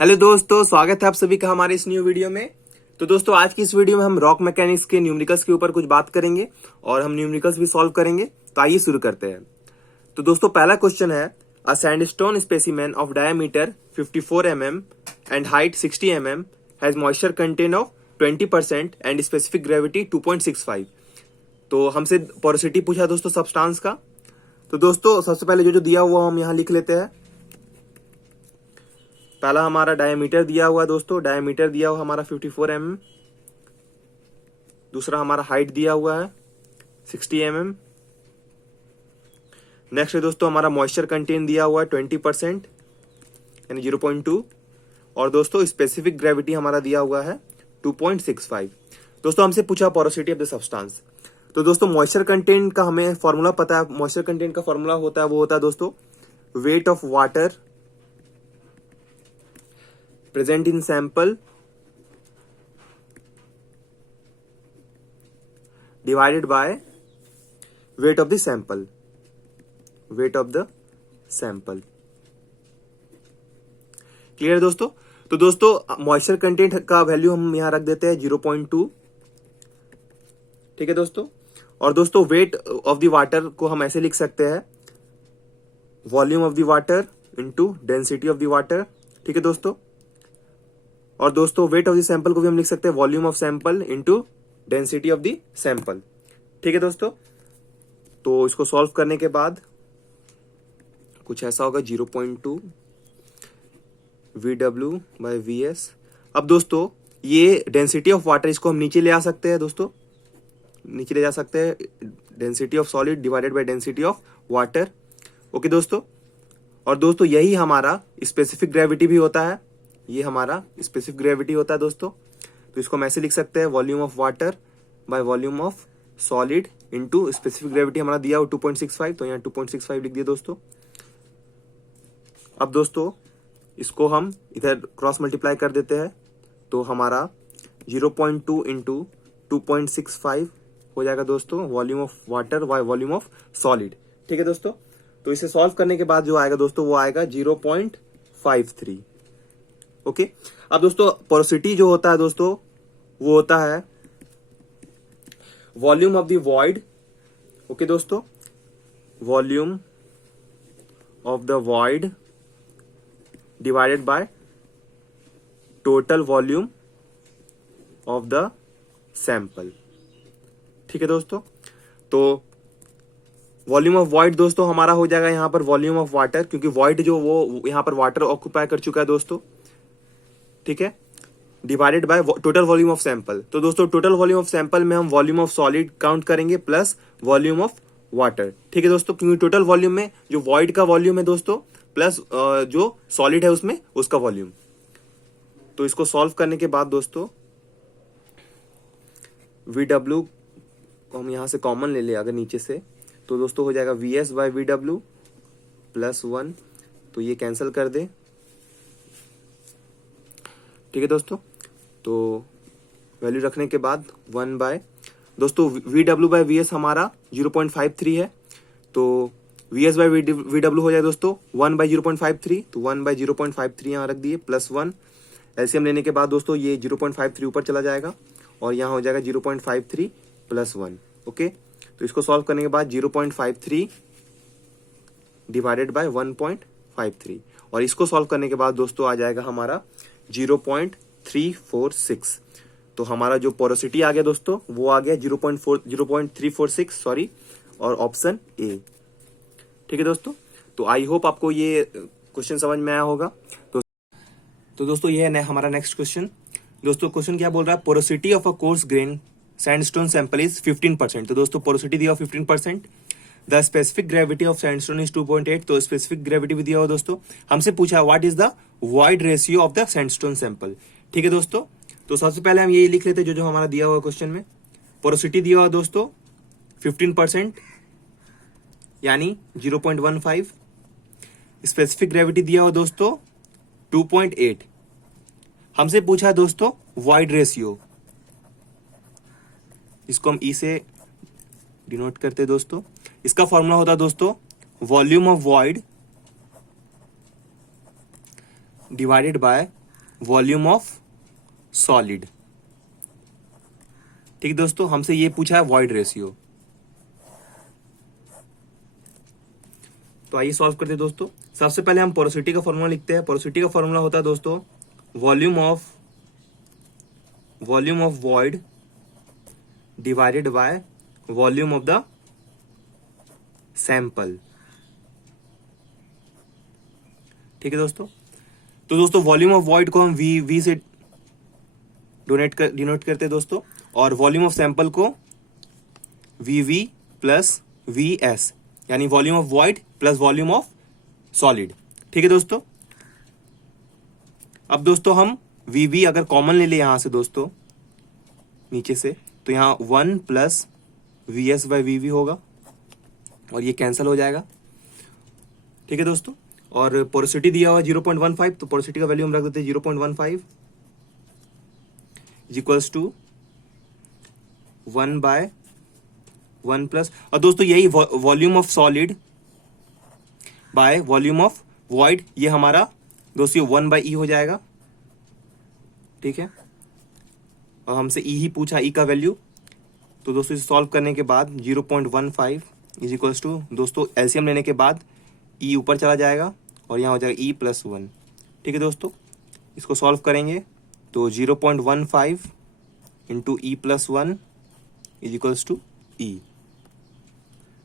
Hello दोस्तों, स्वागत है आप सभी का हमारे इस न्यू वीडियो में। तो दोस्तों आज की इस वीडियो में हम रॉक मैकेनिक्स के न्यूमेरिकल्स के ऊपर कुछ बात करेंगे और हम न्यूमेरिकल्स भी सॉल्व करेंगे। तो आइए शुरू करते हैं। तो दोस्तों पहला क्वेश्चन है, a sandstone specimen of diameter 54 mm and height 60 mm has moisture content of 20% and specific gravity 2.65। तो हमसे पोरोसिटी पूछा दोस्तों सब्सटेंस का। तो दोस्तों सबसे पहले जो दिया हुआ हम यहाँ लिख लेते हैं। पहला हमारा डायमीटर दिया हुआ है दोस्तों, डायमीटर दिया हुआ हमारा 54 mm। दूसरा हमारा हाइट दिया हुआ है 60 mm। नेक्स्ट है दोस्तों हमारा मॉइस्चर कंटेंट दिया हुआ है 20% यानी 0.2। और दोस्तों स्पेसिफिक ग्रेविटी हमारा दिया हुआ है 2.65। दोस्तों हमसे पूछा पोरोसिटी ऑफ द सब्सटेंस। तो दोस्तों मॉइस्चर कंटेंट का हमें फॉर्मूला पता है। मॉइस्चर कंटेंट का फॉर्मूला होता है, वो होता है दोस्तों weight of water present in sample divided by weight of the sample, weight of the sample। Clear दोस्तों? तो दोस्तों मॉइस्चर कंटेंट का वैल्यू हम यहां रख देते हैं 0.2। ठीक है दोस्तों। और दोस्तों वेट ऑफ द वाटर को हम ऐसे लिख सकते हैं, volume of the water into density of the water. ठीक है दोस्तों। और दोस्तों वेट ऑफ द सैंपल को भी हम लिख सकते हैं volume of sample into density of the sample. ठीक है दोस्तों। तो इसको सॉल्व करने के बाद कुछ ऐसा होगा 0.2 VW बाय VS। अब दोस्तों ये डेंसिटी ऑफ वाटर, इसको हम नीचे ले आ सकते हैं दोस्तों, नीचे ले जा सकते हैं। Density of solid divided by density of water. Okay दोस्तों। और दोस्तों यही हमारा स्पेसिफिक ग्रेविटी भी होता है, ये हमारा स्पेसिफिक ग्रेविटी होता है दोस्तों। तो इसको हम ऐसे लिख सकते हैं volume of water bye volume of solid into specific gravity हमारा दिया हुआ 2.65। तो यहाँ 2.65 लिख दिए दोस्तों। अब दोस्तों इसको हम इधर क्रॉस मल्टीप्लाई कर देते हैं, तो हमारा 0.2 इंटू 2.65 हो जाएगा दोस्तों volume of water bye volume of solid. ठीक है दोस्तों। तो इसे सॉल्व करने के बाद जो आएगा दोस्तों वो आएगा 0.53। ओके। अब दोस्तों पोरोसिटी जो होता है दोस्तों वो होता है volume of the void. Okay दोस्तों, volume of the void divided by total volume of the sample. ठीक है दोस्तों। तो वॉल्यूम ऑफ वॉइड दोस्तों हमारा हो जाएगा यहाँ पर वॉल्यूम ऑफ वाटर, क्योंकि वॉइड जो वो यहाँ पर वाटर ऑक्यूपाई कर चुका है दोस्तों। ठीक है। Divided by total volume of sample. तो दोस्तों टोटल वॉल्यूम ऑफ सैंपल में हम वॉल्यूम ऑफ सॉलिड काउंट करेंगे प्लस वॉल्यूम ऑफ वाटर। ठीक है दोस्तों, क्योंकि टोटल वॉल्यूम में जो वॉइड का वॉल्यूम है दोस्तों प्लस जो सॉलिड है उसमें उसका वॉल्यूम। तो इसको सॉल्व करने के बाद दोस्तों VW को हम यहां से कॉमन ले ले अगर नीचे से, तो दोस्तों हो जाएगा VS बाय VW प्लस 1। तो ये कैंसिल कर दे। ठीक है दोस्तों। तो वैल्यू रखने के बाद 1 बाय दोस्तों VW बाय VS हमारा 0.53 है। तो VS बाय VW हो जाए दोस्तों 1 बाय 0.53। तो 1 बाय 0.53 यहाँ रख दिए प्लस 1। एलसीएम लेने के बाद दोस्तों ये 0.53 ऊपर चला जाएगा और यहाँ हो जाएगा 0.53 प्लस 1। ओके। तो इसको सॉल्व करने के बाद 0.53 डिवाइडेड बाय 1.53 और इसको सॉल्व करने के बाद दोस्तों आ जाएगा हमारा 0.346। तो हमारा जो पोरोसिटी आ गया दोस्तों वो आ गया 0.346 सॉरी, और ऑप्शन ए। ठीक है दोस्तों। तो आई होप आपको ये क्वेश्चन समझ में आया होगा। तो दोस्तों ये है हमारा नेक्स्ट क्वेश्चन। दोस्तों क्वेश्चन क्या बोल रहा है, porosity of a coarse grain sandstone sample is 15%। तो दोस्तों पोरोसिटी दिया 15%। The specific gravity of sandstone is 2.8। तो स्पेसिफिक ग्रेविटी भी दिया हुआ दोस्तों। हमसे पूछा what is the void ratio of the sandstone sample. ठीक है दोस्तों। तो सबसे पहले हम ये लिख लेते हैं जो हमारा दिया हुआ क्वेश्चन में। पोरोसिटी दिया हुआ दोस्तों 15% यानी 0.15। स्पेसिफिक ग्रेविटी दिया हुआ दोस्तों 2.8। हमसे पूछा दोस्तों वॉइड रेशियो, इसको हम ई से डिनोट करते हैं दोस्तों। इसका फॉर्मूला होता है दोस्तों volume of void divided by volume of solid. ठीक है दोस्तों, हमसे ये पूछा है वॉइड रेशियो। तो आइए सॉल्व करते हैं दोस्तों। सबसे पहले हम पोरोसिटी का फॉर्मूला लिखते हैं। पोरोसिटी का फॉर्मूला होता है दोस्तों volume of void divided by volume of the sample. ठीक है दोस्तों, तो दोस्तों वॉल्यूम ऑफ वॉइड को हम वी से डिनोट करते हैं दोस्तों, और वॉल्यूम ऑफ सैंपल को वी प्लस वी एस, यानी volume of void plus volume of solid. ठीक है दोस्तों, अब दोस्तों हम वी अगर कॉमन ले ले यहां से दोस्तों नीचे से, तो यहां 1 plus V S by V होगा और ये कैंसिल हो जाएगा। ठीक है दोस्तों, और पोरोसिटी दिया हुआ 0.15, तो पोरोसिटी का वैल्यू हम रख देते हैं 0.15 is equals to 1 by 1 plus, और दोस्तों यही volume of solid by volume of void, ये हमारा दोस्तों 1 बाई ई हो जाएगा। ठीक है, और हमसे ई ही पूछा, ई का वैल्यू, तो दोस्तों इसे सॉल्व करने के बाद 0.15 इज इक्वल्स टू, दोस्तों एलसीएम लेने के बाद ई ऊपर चला जाएगा और यहाँ हो जाएगा ई प्लस 1। ठीक है दोस्तों, इसको सॉल्व करेंगे तो 0.15 into E plus 1 is equals to E.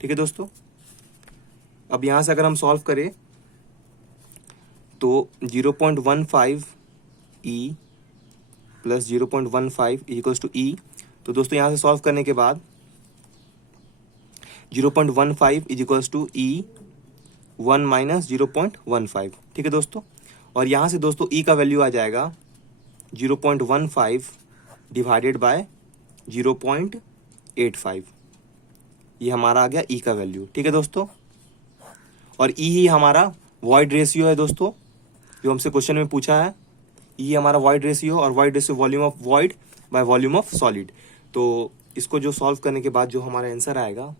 ठीक है दोस्तों, अब यहां से अगर हम सॉल्व करें तो 0.15 E plus 0.15 is equals to E, तो दोस्तों यहां से सॉल्व करने के बाद 0.15 is equals to E 1 minus 0.15। ठीक है दोस्तों, और यहां से दोस्तों ई का वैल्यू आ जाएगा 0.15 डिवाइडेड बाय 0.85, ये हमारा आ गया ई का वैल्यू। ठीक है दोस्तों, और ई ही हमारा वॉइड रेशियो है दोस्तों, जो हमसे क्वेश्चन में पूछा है। ई हमारा वॉइड रेशियो, और void ratio volume of void bye volume of solid. तो इसको जो सॉल्व करने के बाद जो हमारा आंसर आएगा,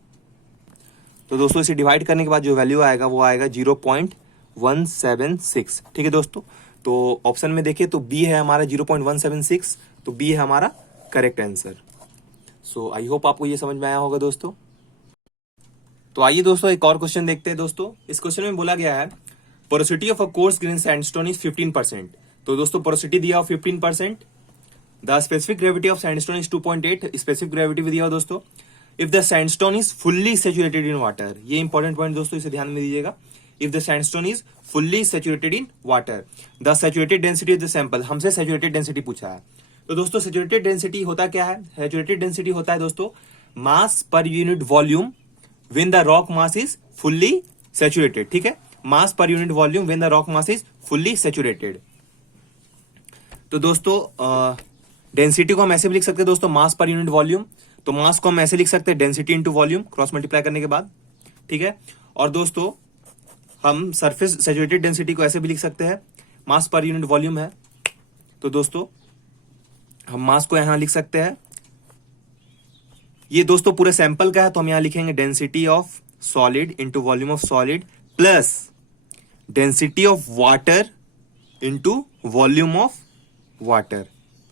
तो दोस्तों इसे डिवाइड करने के बाद जो वैल्यू आएगा वो आएगा 0.176। ठीक है दोस्तों, तो ऑप्शन में देखिए तो बी है हमारा 0.176, तो बी है हमारा correct answer. So I hope आपको ये समझ में आया होगा दोस्तों। तो आइए दोस्तों एक और क्वेश्चन देखते हैं दोस्तों। इस क्वेश्चन में बोला गया है porosity of a coarse grain sandstone is 15%। तो दोस्तों पोरोसिटी दिया हो 15%, the specific gravity of sandstone is 2.8, specific gravity भी दिया हो दोस्तों। If the sandstone is fully saturated in water, ये इंपॉर्टेंट पॉइंट दोस्तों, इसे ध्यान में दीजिएगा। If the sandstone is fully saturated in water, the saturated density of the sample, हमसे सैचुरेटेड डेंसिटी पूछा है। तो दोस्तों सैचुरेटेड डेंसिटी होता क्या है? सैचुरेटेड डेंसिटी होता है दोस्तों mass per unit volume when the rock mass is fully saturated. ठीक है, mass per unit volume when the rock mass is fully saturated. तो दोस्तों डेंसिटी को हम ऐसे भी लिख सकते हैं दोस्तों, मास पर यूनिट वॉल्यूम, तो मास को हम ऐसे लिख सकते हैं density into volume, cross multiply करने के बाद। ठीक है, और दोस्तों हम सरफेस सैचुरेटेड डेंसिटी को ऐसे भी लिख सकते हैं, मास पर यूनिट वॉल्यूम है, तो दोस्तों हम मास को यहां लिख सकते हैं, ये दोस्तों पूरे सैंपल का है, तो हम यहां लिखेंगे density of solid into volume of solid plus density of water into volume of water.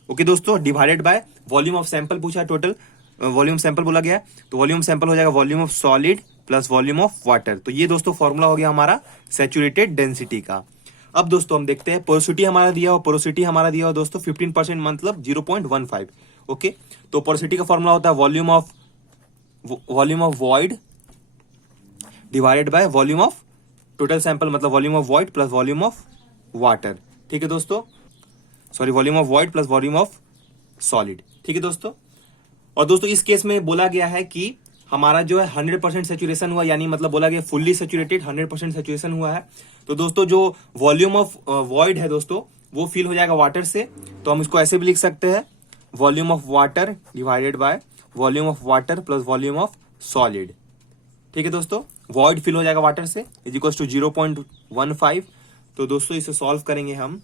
Okay दोस्तों, divided by volume of sample पूछा, टोटल वॉल्यूम सैंपल बोला गया है, तो वॉल्यूम सैंपल हो जाएगा volume of solid plus volume of water. तो ये दोस्तों फॉर्मूला हो गया हमारा सैचुरेटेड डेंसिटी का। अब दोस्तों हम देखते हैं पोरोसिटी हमारा दिया हुआ दोस्तों 15%, मतलब 0.15। ओके, तो पोरोसिटी का फॉर्मूला होता है volume of void divided by volume of total sample, मतलब volume of void plus volume of water. ठीक है दोस्तों, sorry volume of void plus volume of solid. ठीक है दोस्तों, और दोस्तों इस केस में बोला गया है कि हमारा जो है 100% सैचुरेशन हुआ, यानी मतलब बोला गया फुल्ली सैचुरेटेड 100% सैचुरेशन हुआ है। तो दोस्तों जो वॉल्यूम ऑफ वॉइड है दोस्तों वो फिल हो जाएगा वाटर से, तो हम इसको ऐसे भी लिख सकते हैं volume of water divided by volume of water plus volume of solid. ठीक है दोस्तों, वॉइड फिल हो जाएगा वाटर से इज इक्वल टू 0.15। तो दोस्तों इसे सॉल्व करेंगे हम,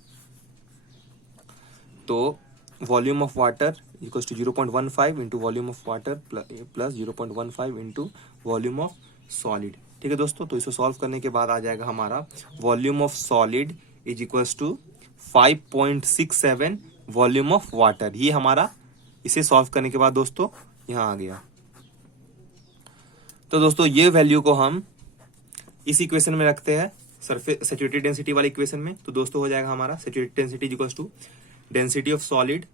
तो volume of water equals to 0.15 into volume of water plus 0.15 into volume of solid. ठीक है दोस्तों, तो इसे सॉल्व करने के बाद आ जाएगा हमारा volume of solid is equals to 5.67 volume of water. ये हमारा इसे सॉल्व करने के बाद दोस्तों यहां आ गया। तो दोस्तों ये वैल्यू को हम इस इक्वेशन में रखते हैं, सरफेस सैचुरेटेड डेंसिटी वाले इक्वेशन में। तो दोस्तों हो जाएगा हमारा saturated density equals to density of solid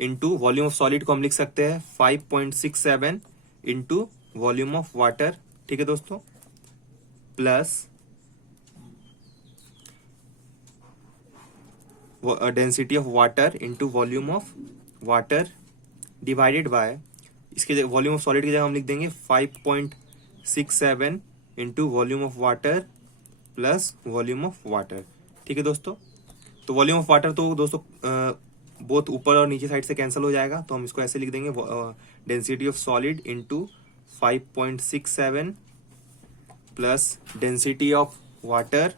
into volume of solid को हम लिख सकते हैं 5.67 इंटू वॉल्यूम ऑफ वाटर। ठीक है दोस्तों, plus density of water into volume of water divided by, इसके वॉल्यूम ऑफ सॉलिड की जगह हम लिख देंगे 5.67 into volume of water plus volume of water. ठीक है दोस्तों, तो वॉल्यूम ऑफ वाटर तो दोस्तों बोथ ऊपर और नीचे साइड से कैंसिल हो जाएगा, तो हम इसको ऐसे लिख देंगे density of solid into 5.67 plus density of water.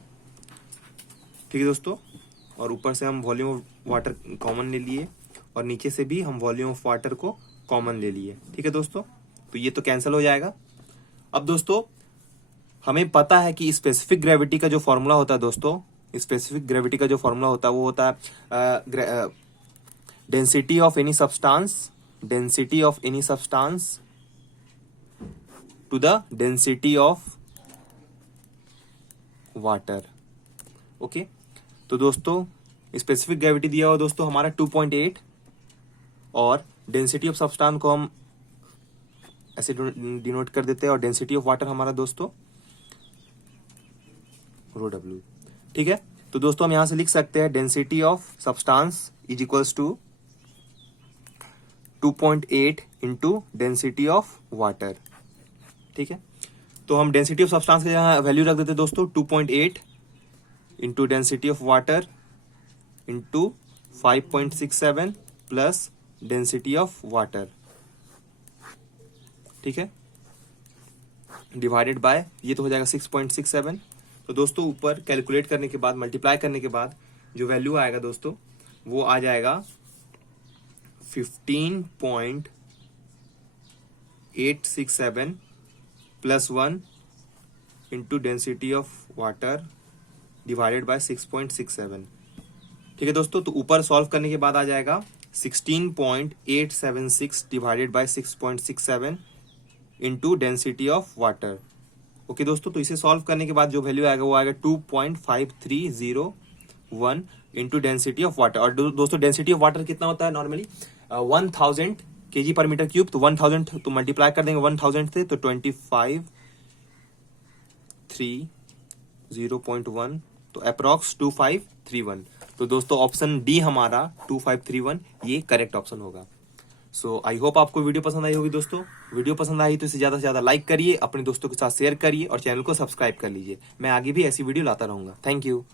ठीक है दोस्तों, और ऊपर से हम वॉल्यूम ऑफ वाटर कॉमन ले लिए और नीचे से भी हम वॉल्यूम ऑफ वाटर को कॉमन ले लिए। ठीक है दोस्तों, तो ये तो कैंसिल हो जाएगा। अब दोस्तों हमें पता है कि स्पेसिफिक ग्रेविटी का जो फॉर्मूला होता है दोस्तों, स्पेसिफिक ग्रेविटी का जो फॉर्मूला होता है वो होता है density of any substance, density of any substance to the density of water. Okay, तो दोस्तों स्पेसिफिक ग्रेविटी दिया हुआ दोस्तों हमारा 2.8 और डेंसिटी ऑफ सब्सटेंस को हम ऐसे डिनोट कर देते हैं और डेंसिटी ऑफ वाटर हमारा दोस्तों रो W। ठीक है, तो दोस्तों हम यहां से लिख सकते हैं density of substance is equals to 2.8 into density of water. ठीक है, तो हम डेंसिटी ऑफ सब्सटेंस के यहाँ वैल्यू रख देते दोस्तों 2.8 into density of water into 5.67 plus density of water. ठीक है, डिवाइडेड बाय ये तो हो जाएगा 6.67। तो दोस्तों ऊपर कैलकुलेट करने के बाद, मल्टीप्लाई करने के बाद जो वैल्यू आएगा दोस्तों वो आ जाएगा 15.867 plus 1 into density of water divided by 6.67। ठीक है दोस्तों, तो ऊपर सॉल्व करने के बाद आ जाएगा 16.876 divided by 6.67 into density of water. Okay दोस्तों, तो इसे सॉल्व करने के बाद जो वैल्यू आएगा वो आएगा 2.5301 इंटू डेंसिटी ऑफ वाटर। और दोस्तों डेंसिटी ऑफ वाटर कितना होता है नॉर्मली 1000 kg पर मीटर क्यूब, तो 1000 तो मल्टीप्लाई कर देंगे 1000 से, तो 2530.1 तो अप्रॉक्स 2531। तो दोस्तों ऑप्शन डी हमारा 2531 ये करेक्ट ऑप्शन होगा। सो आई होप आपको वीडियो पसंद आई होगी दोस्तों। वीडियो पसंद आई तो इसे ज्यादा से ज्यादा लाइक करिए, अपने दोस्तों के साथ शेयर करिए और चैनल को सब्सक्राइब कर लीजिए। मैं आगे भी ऐसी वीडियो लाता रहूंगा। Thank you.